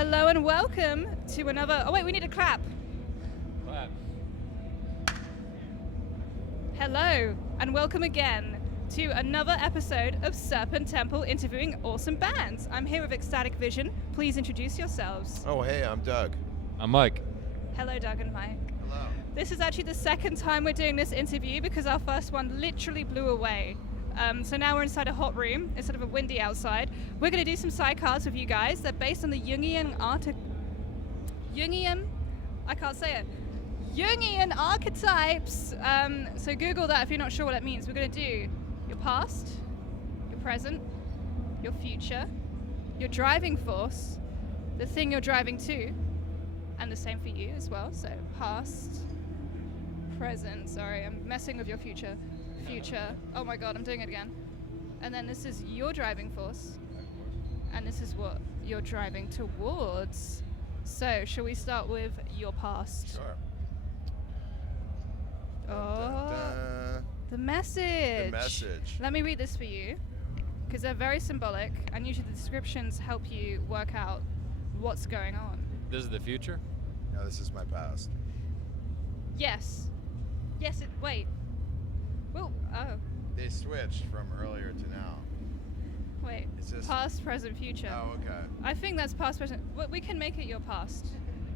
Hello and welcome to another... Oh wait, we need a clap. Clap. Hello and welcome again to another episode of Serpent Temple interviewing awesome bands. I'm here with Ecstatic Vision. Please introduce yourselves. Oh, hey, I'm Doug. I'm Mike. Hello, Doug and Mike. Hello. This is actually the second time we're doing this interview because our first one literally blew away. So now we're inside a hot room instead of a windy outside. We're going to do some Psycards with you guys. They're based on the Jungian archetypes. So Google that if you're not sure what that means. We're going to do your past, your present, your future, your driving force, the thing you're driving to, and the same for you as well. So past, present, sorry, I'm messing with your future. Oh my god, I'm doing it again. And then this is your driving force. And this is what you're driving towards. So, shall we start with your past? Sure. Oh, the message. The message. Let me read this for you, because they're very symbolic, and usually the descriptions help you work out what's going on. This is the future? No, this is my past. Yes. Wait. Well, oh. They switched from earlier to now. Wait. Is this Past, present, future. Oh, okay. I think that's past, present. We can make it your past.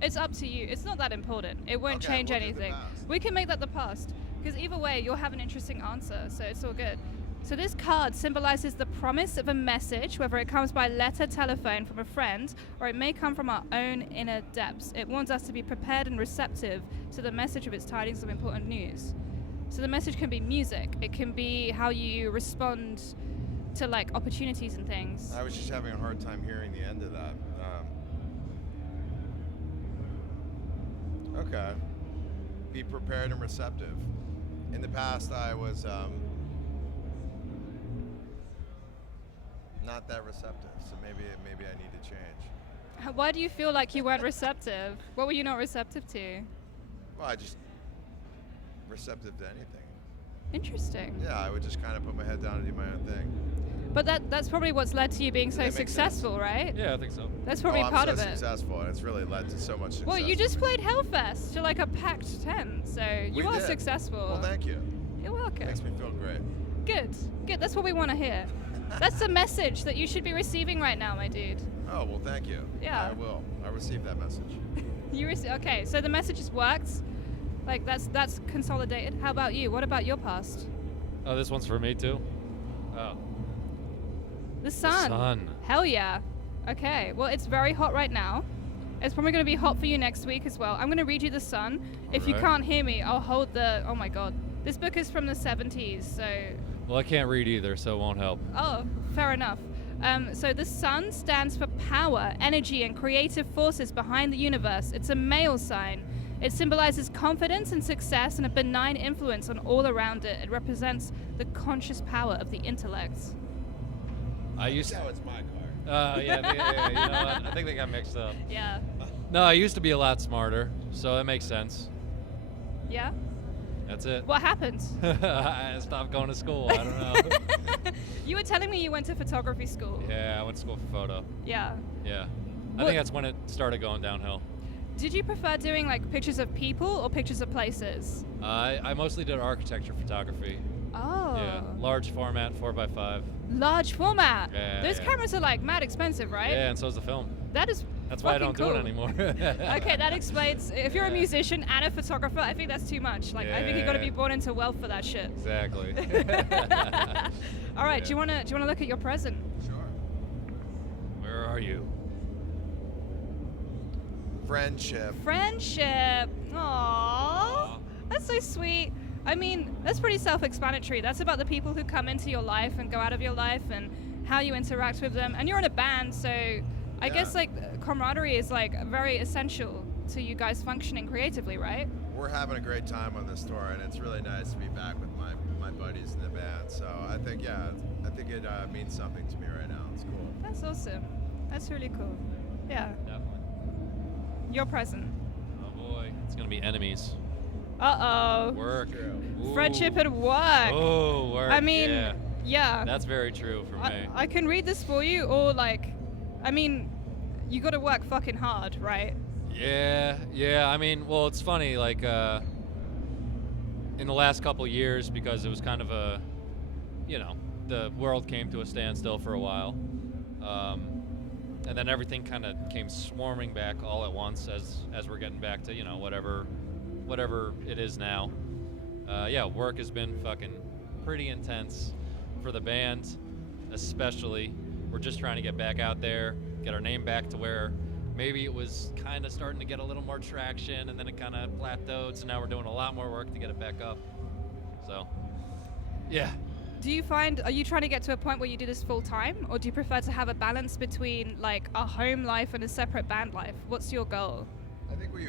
It's up to you. It's not that important. It won't Okay, change we'll do the anything. past. We can make that the past. Because either way, you'll have an interesting answer, so it's all good. So this card symbolizes the promise of a message, whether it comes by letter, telephone, from a friend, or it may come from our own inner depths. It warns us to be prepared and receptive to the message of its tidings of important news. So the message can be music. It can be how you respond to like opportunities and things. I was just having a hard time hearing the end of that. Okay. Be prepared and receptive. In the past, I was not that receptive, so maybe I need to change. Why do you feel like you weren't receptive? What were you not receptive to? Well, I just receptive to anything. Interesting. Yeah, I would just kind of put my head down and do my own thing. But that's probably what's led to you being Does so that make successful, sense? right? Yeah, I think so. That's probably part I'm of so it. successful, and it's really led to so much success. Well, you just played Hellfest to like a packed tent, so you We are did. successful. Well, thank you. You're welcome. Makes me feel great. Good. That's what we want to hear. That's the message that you should be receiving right now, my dude. Oh, well, thank you. Yeah. I will. I received that message. Okay, so the message has worked. Like that's consolidated. How about you? What about your past? Oh, this one's for me too? Oh. The sun. Sun. Hell yeah. Okay, well, it's very hot right now. It's probably going to be hot for you next week as well. I'm going to read you the sun. If you Alright. can't hear me, I'll hold the... Oh my god. This book is from the 70s, so... Well, I can't read either, so it won't help. Oh, fair enough. So the sun stands for power, energy, and creative forces behind the universe. It's a male sign. It symbolizes confidence and success and a benign influence on all around it. It represents the conscious power of the intellect. I used to... Oh, it's my car. yeah, you know what? I think they got mixed up. Yeah. No, I used to be a lot smarter, so that makes sense. Yeah? That's it. What happened? I stopped going to school. I don't know. You were telling me you went to photography school. Yeah, I went to school for photo. Yeah. Yeah. I What- think that's when it started going downhill. Did you prefer doing like pictures of people or pictures of places? I mostly did architecture photography. Oh. Yeah, large format, 4x5. Large format. Yeah, Those yeah. cameras are like mad expensive, right? Yeah, and so's the film. That is That's why I fucking don't do cool. it anymore. Okay, that explains. If you're a Yeah. musician and a photographer, I think that's too much. Like, I think you got to be Yeah. born into wealth for that shit. Exactly. All right. Yeah. Do you wanna look at your present? Sure. Where are you? Friendship. Friendship. Aww. That's so sweet. I mean, that's pretty self-explanatory. That's about the people who come into your life and go out of your life and how you interact with them. And you're in a band, so I guess like camaraderie is like very essential to you guys functioning creatively, right? We're having a great time on this tour, and it's really nice to be back with my buddies in the band. So I think it means something to me right now. It's cool. That's awesome. That's really cool. Yeah. Definitely. Your present. Oh boy, it's gonna be enemies. Uh-oh. Work. True. Ooh. Friendship at work. Oh, work. I mean, yeah. yeah. That's very true for me. I can read this for you, or like, I mean, you got to work fucking hard, right? Yeah. I mean, well, it's funny, like, in the last couple years, because it was kind of a, the world came to a standstill for a while. And then everything kind of came swarming back all at once as we're getting back to, whatever it is now. Work has been fucking pretty intense for the band, especially. We're just trying to get back out there, get our name back to where maybe it was kind of starting to get a little more traction, and then it kind of plateaued, so now we're doing a lot more work to get it back up. So, yeah. Are you trying to get to a point where you do this full time, or do you prefer to have a balance between like a home life and a separate band life? What's your goal? I think we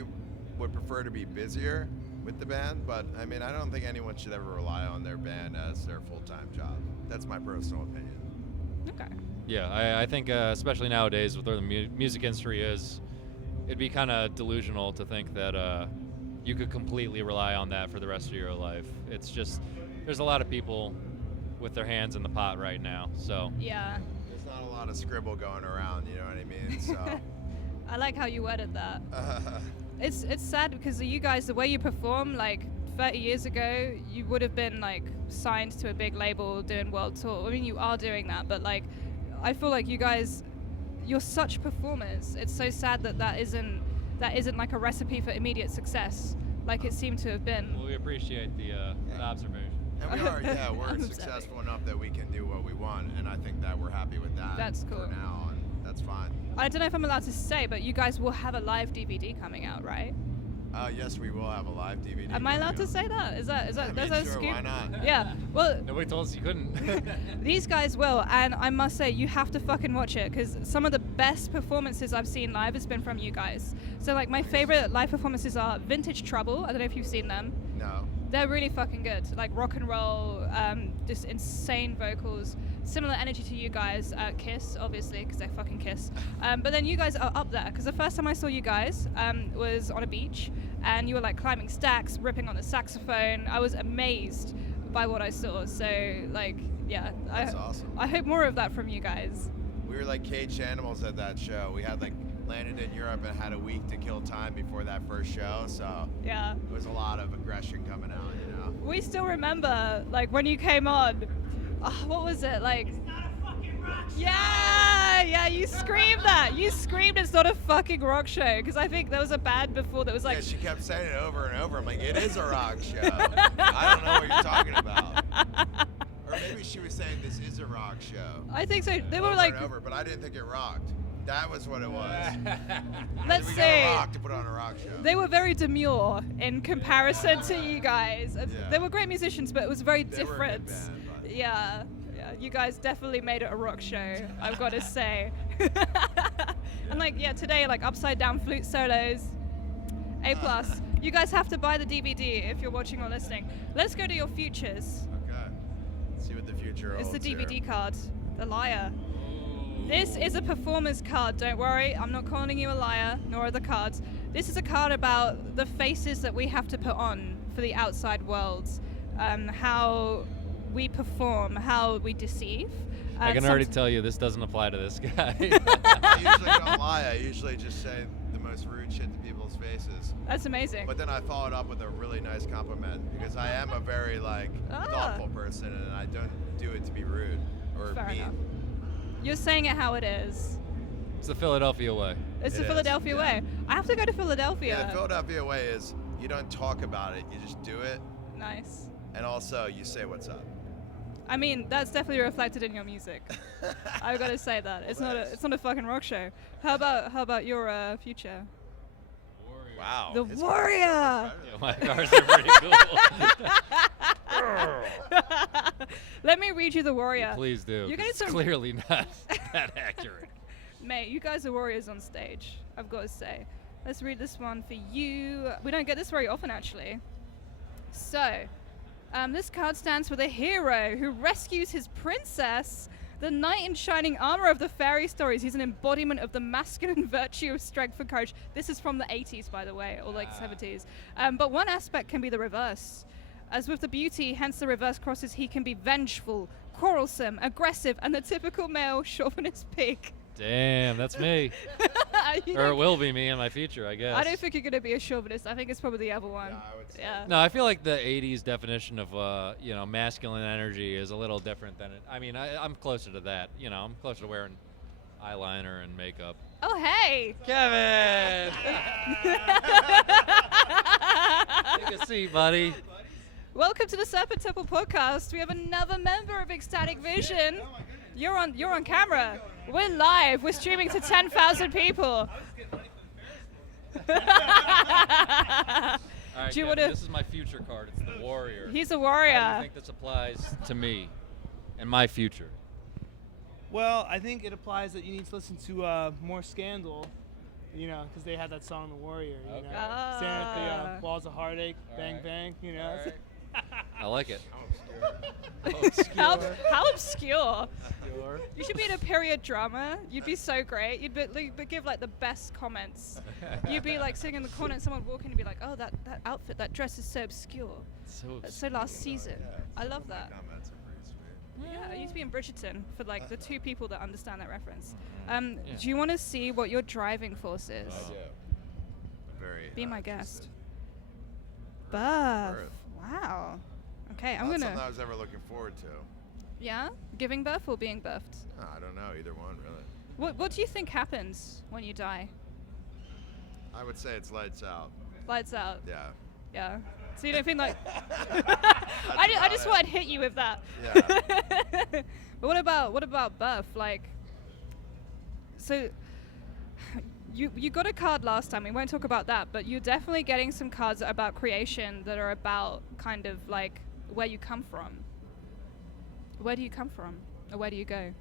would prefer to be busier with the band, but I mean, I don't think anyone should ever rely on their band as their full-time job. That's my personal opinion. Okay. Yeah, I think especially nowadays with where the music industry is, it'd be kind of delusional to think that you could completely rely on that for the rest of your life. It's just, there's a lot of people with their hands in the pot right now, so. Yeah. There's not a lot of scribble going around, you know what I mean? So. I like how you worded that. It's sad because you guys, the way you perform, like 30 years ago, you would have been like signed to a big label doing world tour. I mean, you are doing that, but like, I feel like you guys, you're such performers. It's so sad that isn't like a recipe for immediate success, like it seemed to have been. Well, we appreciate the observation. And we are, we're successful enough that we can do what we want, and I think that we're happy with that. That's cool. For now, and that's fine. I don't know if I'm allowed to say, but you guys will have a live DVD coming out, right? Yes, we will have a live DVD. Am I allowed to say that? Is that I mean, that's a sure, scoop? why not? Yeah. Well, Nobody told us you couldn't. these guys will, and I must say you have to fucking watch it because some of the best performances I've seen live has been from you guys. So like my favorite live performances are Vintage Trouble. I don't know if you've seen them. No. They're really fucking good. Like rock and roll, just insane vocals. Similar energy to you guys. Kiss, obviously, because they fucking Kiss. But then you guys are up there because the first time I saw you guys was on a beach, and you were like climbing stacks, ripping on the saxophone. I was amazed by what I saw. So like, yeah, That's awesome. I hope more of that from you guys. We were like caged animals at that show. We had like landed in Europe and had a week to kill time before that first show, so Yeah. it was a lot of aggression coming out, you know. We still remember like when you came on. What was it like? It's not a fucking rock show. Yeah, you screamed that. You screamed it's not a fucking rock show because I think there was a band before that was like. Yeah, she kept saying it over and over. I'm like, it is a rock show. I don't know what you're talking about. Or maybe she was saying this is a rock show. I think so. They were over like. and over, but I didn't think it rocked. That was what it was. Let's we say. got a rock to put on a rock show. They were very demure in comparison to you guys. Yeah. They were great musicians, but it was very They were a good different. band, but- Yeah, you guys definitely made it a rock show, I've got to say. And like, yeah, today, like upside down flute solos, A+. You guys have to buy the DVD if you're watching or listening. Let's go to your futures. Okay. Let's see what the future It's holds the DVD here. card, the liar. This is a performer's card, don't worry. I'm not calling you a liar, nor are the cards. This is a card about the faces that we have to put on for the outside world. How we perform, how we deceive. I can already tell you this doesn't apply to this guy. I usually don't lie. I usually just say the most rude shit to people's faces. That's amazing. But then I follow it up with a really nice compliment because I am a very thoughtful person and I don't do it to be rude or Fair mean. enough. You're saying it how it is. It's the Philadelphia way. It's It the is, Philadelphia yeah. way. I have to go to Philadelphia. Yeah, the Philadelphia way is you don't talk about it, you just do it, Nice. and also you say what's up. I mean, that's definitely reflected in your music. I've got to say that. It's not a fucking rock show. How about your future? Wow. The it's Warrior. Yeah, my cars are pretty cool. Let me read you the Warrior. Please do. You're getting 'cause it's some- clearly not that accurate. Mate, you guys are warriors on stage, I've got to say. Let's read this one for you. We don't get this very often, actually. So, this card stands for the hero who rescues his princess, the knight in shining armor of the fairy stories. He's an embodiment of the masculine virtue of strength and courage. This is from the 80s, by the way, or like 70s. But one aspect can be the reverse. As with the beauty, hence the reverse crosses, he can be vengeful, quarrelsome, aggressive, and the typical male chauvinist pig. Damn, that's me. Or it will be me in my future, I guess. I don't think you're going to be a chauvinist. I think it's probably the other one. Yeah, I would say. Yeah. No, I feel like the 80s definition of, masculine energy is a little different than it. I mean, I'm closer to that. You know, I'm closer to wearing eyeliner and makeup. Oh, hey. Kevin! Take a seat, buddy. Welcome to the Serpent Temple podcast. We have another member of Ecstatic Vision. You're on camera. We're live. We're streaming to 10,000 people. All right, Do you Kevin, wanna- this is my future card. It's the warrior. He's a How do warrior. you think this applies to me and my future? Well, I think it applies that you need to listen to more Scandal, because they had that song, The Warrior, Okay. Standing at Ah. the Walls of Heartache, All Bang right. Bang, All right. I like it. How obscure. You should be in a period drama. You'd be so great. You'd give like the best comments. You'd be like sitting in the corner and someone would walk in and be like, oh, that outfit, that dress is so obscure. That's so last season. I love that. Comments are pretty sweet. Yeah, I used to be in Bridgerton for like the two people that understand that reference. Yeah. Do you want to see what your driving force is? I do. Very. Be my interested. guest. Buff. Birth. Wow. Okay, I'm Not gonna. something I was ever looking forward to. Yeah, giving birth or being birthed. I don't know, either one really. What do you think happens when you die? I would say it's lights out. Lights out. Yeah. Yeah. So you don't think like? That's I about just it. thought I'd hit you with that. Yeah. But what about birth? Like, so you got a card last time. We won't talk about that, but you're definitely getting some cards about creation that are about kind of like where you come from. Where do you come from, or where do you go?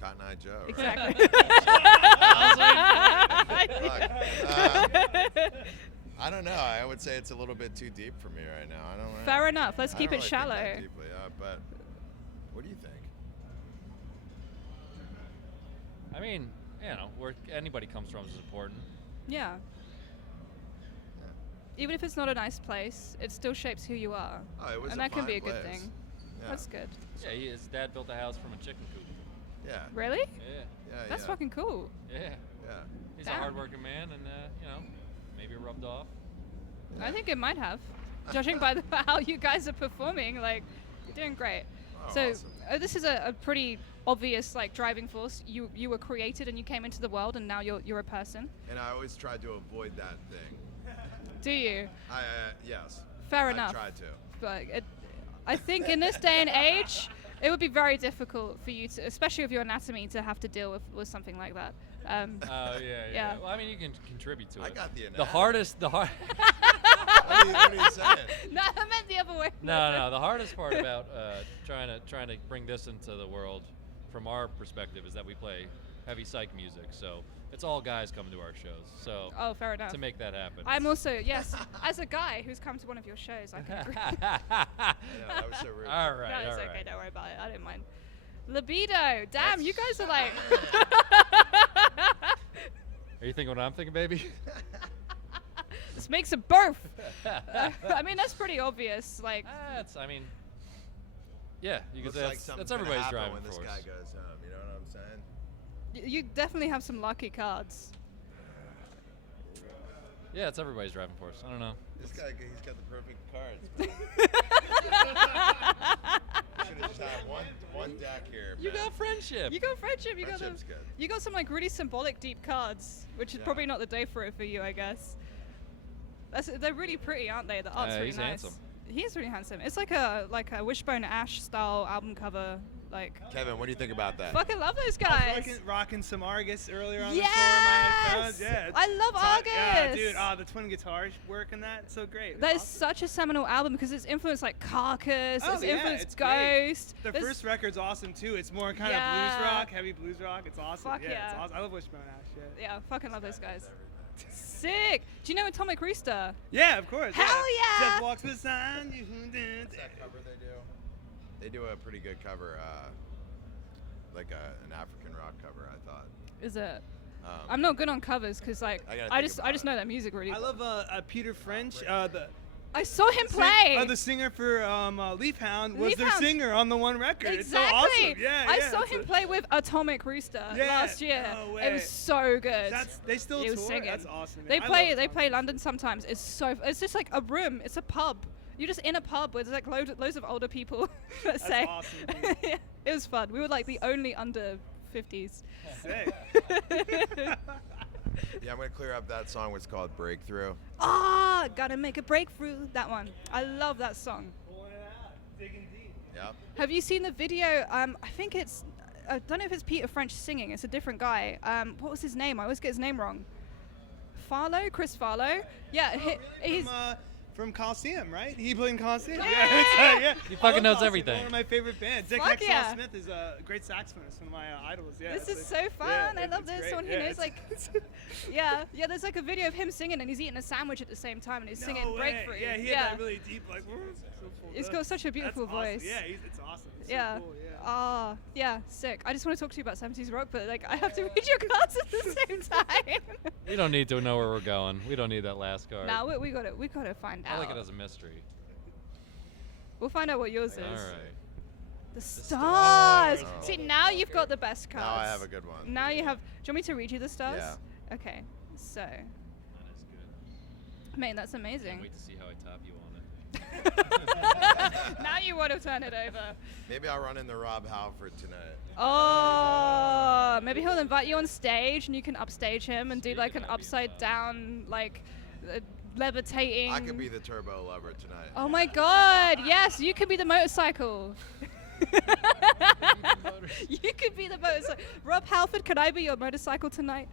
Cotton Eye Joe. Right? Exactly. Look, I don't know. I would say it's a little bit too deep for me right now. I don't know. Fair enough. Let's I keep don't it really shallow. Think that deeply, but what do you think? I mean, where anybody comes from is important. Yeah. Even if it's not a nice place, it still shapes who you are. Oh, it was And a that can fine be a good place. thing. Yeah. That's good. Yeah, his dad built a house from a chicken coop. Yeah. Really? Yeah, Yeah. That's yeah. fucking cool. yeah. Yeah. He's Damn. a hardworking man, and maybe it rubbed off. I think it might have. Judging by how you guys are performing, like, you're doing great. Oh, So awesome. this is a pretty obvious like driving force. You were created and you came into the world, and now you're a person. And I always tried to avoid that thing. Do you? Yes. Fair I enough. tried to. But I think in this day and age, it would be very difficult for you to, especially with your anatomy, to have to deal with something like that. Oh yeah. Yeah. Well, I mean, you can contribute to it. I got the The hardest. What are you saying? No, I meant the other way. No. The hardest part about trying to bring this into the world, from our perspective, is that we play heavy psych music. So it's all guys coming to our shows. So Oh, fair enough. to make that happen. I'm also, yes, as a guy who's come to one of your shows, I can agree. I know, that was so rude. All right. No, it's all okay. right. Don't worry about it. I don't mind. Libido. Damn, you guys are like. Are you thinking what I'm thinking, baby? This makes a birth. I mean, that's pretty obvious. Like, I mean, yeah, you could Looks say like that's something's gonna everybody's happen driving when force. this guy goes home. You know what I'm saying? you definitely have some lucky cards. Yeah, it's everybody's driving force. I don't know. This guy, he's got the perfect cards. Should have just had one deck here. You man. got friendship. You got friendship. You got Friendship's the, good. You got some like really symbolic deep cards, which is Yeah. probably not the day for it for you, I guess. They're really pretty, aren't they? The art's really he's nice. handsome. He is really handsome. It's like a Wishbone Ash style album cover. Like, Kevin, what do you think about that? fucking love those I guys. was rocking some Argus earlier on the tour. Yes! My headphones. Yeah, I love Yeah, Argus. dude. The twin guitars work in that. It's so great. That is It's awesome. such a seminal album because it's influenced like Carcass, Oh, it's yeah, influenced it's great. Ghost. The There's- first record's awesome too. It's more kind Yeah. of blues rock, heavy blues rock. It's awesome. Fuck It's yeah. awesome. I love Wishbone Ash. Yeah, fucking love those guys. Sick. Do you know Atomic Rooster? Yeah, of course. Hell yeah! Death walks beside you. What's that cover they do? They do a pretty good cover, like an African rock cover, I thought. Is it? Um, I'm not good on covers because like I gotta I think just about know it. that music really. I love Peter French. I saw him play. The singer for Leaf Hound was their Leaf Hound. singer on the One record. Exactly. It's so awesome. Yeah, I yeah, saw it's him a- play with Atomic Rooster last year. No way. It was so good. They still He tour. was singing. That's awesome. Man. They I play love they Atomic play Rooster. London sometimes. It's just like a room. It's a pub. You're just in a pub where there's like loads of older people. Let's That's say. awesome, Yeah, it was fun. We were like the only under 50s. Sick. Yeah, I'm gonna clear up that song. What's called Breakthrough. Ah, gotta make a breakthrough. That one. I love that song. Pulling it out, digging deep. Yep. Have you seen the video? I think it's. I don't know if it's Peter French singing. It's a different guy. What was his name? I always get his name wrong. Farlow, Chris Farlow. Yeah, he's. From Coliseum, right? He played in Coliseum. Yeah. Yeah. He I fucking love knows Coliseum. everything. One of my favorite bands. Dick Fuck Hextall yeah. Smith is a great saxophonist, one of my idols. Yeah. This it's is like- so fun. yeah, I love it's this. great. Someone who Yeah, knows, like, yeah. There's like a video of him singing, and he's eating a sandwich at the same time, and he's singing No way. Breakthrough. Yeah, he had that really deep, like. So cool. He's got such a beautiful That's awesome. voice. Yeah, it's awesome. It's Yeah. So cool, yeah. Ah, yeah, sick. I just want to talk to you about 70s rock, but like I have to read your cards at the same time. We don't need to know where we're going. We don't need that last card. Nah, we gotta find I out. like it as a mystery. We'll find out what yours is. All right. The stars. stars. See, now you've got the best cards. Now I have a good one. Now you have. Do you want me to read you the stars? Yeah. Okay. So, That is good. man, that's amazing. Can't wait to see how I top you on it. Now you want to turn it over. Maybe I'll run into Rob Halford tonight. Oh, maybe he'll invite you on stage and you can upstage him and do like an That'd be upside fun. down, like levitating. I could be the turbo lover tonight. Oh my God! Yes, you could be the motorcycle. You could be the motorcycle. Rob Halford, can I be your motorcycle tonight?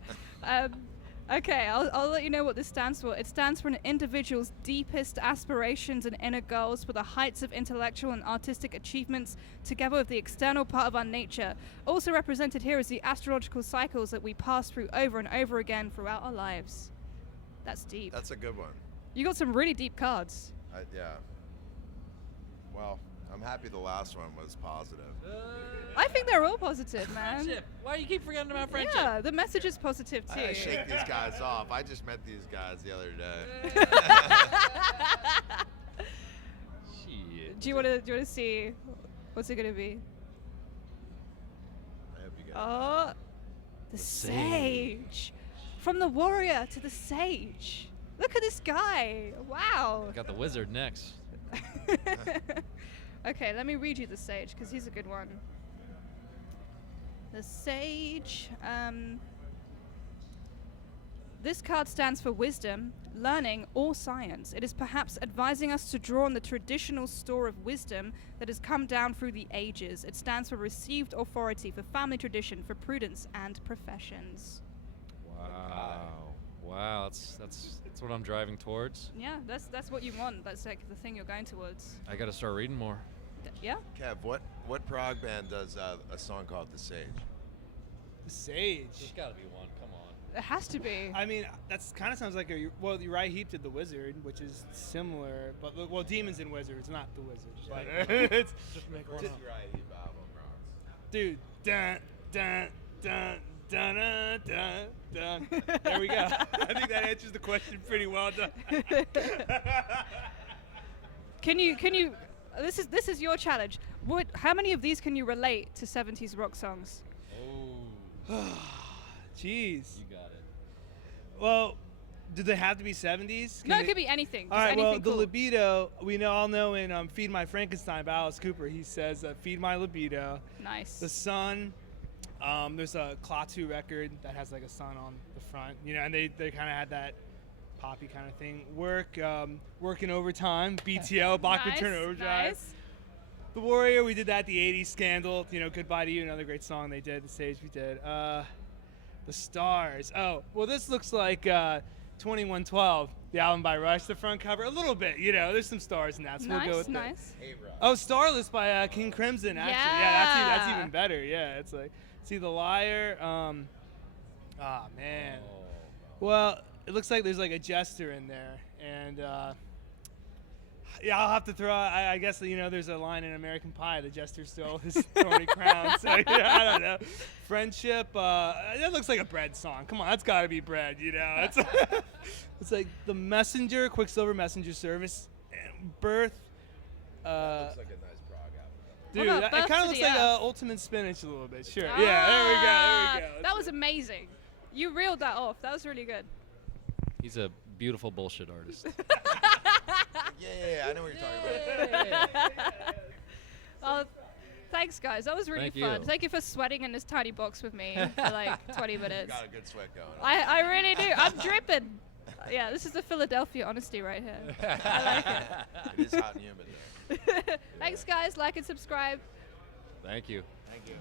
Okay, I'll let you know what this stands for. It stands for an individual's deepest aspirations and inner goals, for the heights of intellectual and artistic achievements, together with the external part of our nature. Also represented here is the astrological cycles that we pass through over and over again throughout our lives. That's deep. That's a good one. You got some really deep cards. Yeah. Well, I'm happy the last one was positive. I think they're all positive, man. Friendship. Why do you keep forgetting about friendship? Yeah, the message is positive I too. gotta shake these guys off. I just met these guys the other day. Shit. Do you want to see what's it gonna be? I hope you guys. Oh, the sage. From the warrior to the sage. Look at this guy. Wow. Got the wizard next. Okay, let me read you the sage because he's a good one. The sage. This card stands for wisdom, learning, or science. It is perhaps advising us to draw on the traditional store of wisdom that has come down through the ages. It stands for received authority, for family tradition, for prudence and professions. Wow, that's what I'm driving towards. Yeah, that's what you want. That's like the thing you're going towards. I got to start reading more. Yeah. Kev, what prog band does a song called The Sage? The Sage. There's got to be one. Come on. It has to be. I mean, that's kind of sounds like Uriah Heep did The Wizard, which is similar, but well, Demons and Wizards, not The Wizard. But it's Just make one Right, up. album rocks. dude, dun dun dun dun dun dun dun. There we go. I think that answers the question pretty well done. Can you? This is your challenge. How many of these can you relate to 70s rock songs? Oh, Jeez. you got it. Well, do they have to be 70s? No, it could be anything. All Just right, well, anything the cool. libido, we all know in Feed My Frankenstein by Alice Cooper, he says, feed my libido. Nice. The sun, there's a Klaatu record that has like a sun on the front, and they kind of had that poppy kind of thing. Working overtime, BTO, Bachman Turner Overdrive. Nice. The Warrior, we did that, the 80s Scandal, Goodbye to You, another great song they did, The Stage we did. The Stars. Oh, well, this looks like 2112, the album by Rush, the front cover, a little bit, there's some stars in that, so we'll go with Nice. Hey, Rob. Oh, Starless by King Crimson, actually. Yeah. That's even better. Yeah, it's like, See the Liar. Man. Oh. Well, it looks like there's like a jester in there, and yeah, I'll have to throw. I guess there's a line in American Pie: "The jester stole his thorny crown." So yeah, I don't know. Friendship. That looks like a Bread song. Come on, that's got to be Bread. It's it's like the Messenger, Quicksilver Messenger Service. Birth. That looks like a nice prog album. Dude, What it about Birth kind to of looks the like Earth? Ultimate Spinach a little bit. Sure. Ah, Yeah, there we go. That was amazing. You reeled that off. That was really good. He's a beautiful bullshit artist. Yeah, I know what you're talking about. Oh, thanks, guys. That was really Thank fun. you. Thank you for sweating in this tiny box with me for like 20 minutes. Got a good sweat going on. I really do. I'm dripping. Yeah, this is the Philadelphia honesty right here. I like it. It is hot and humid there. Thanks, guys. Like and subscribe. Thank you. Thank you.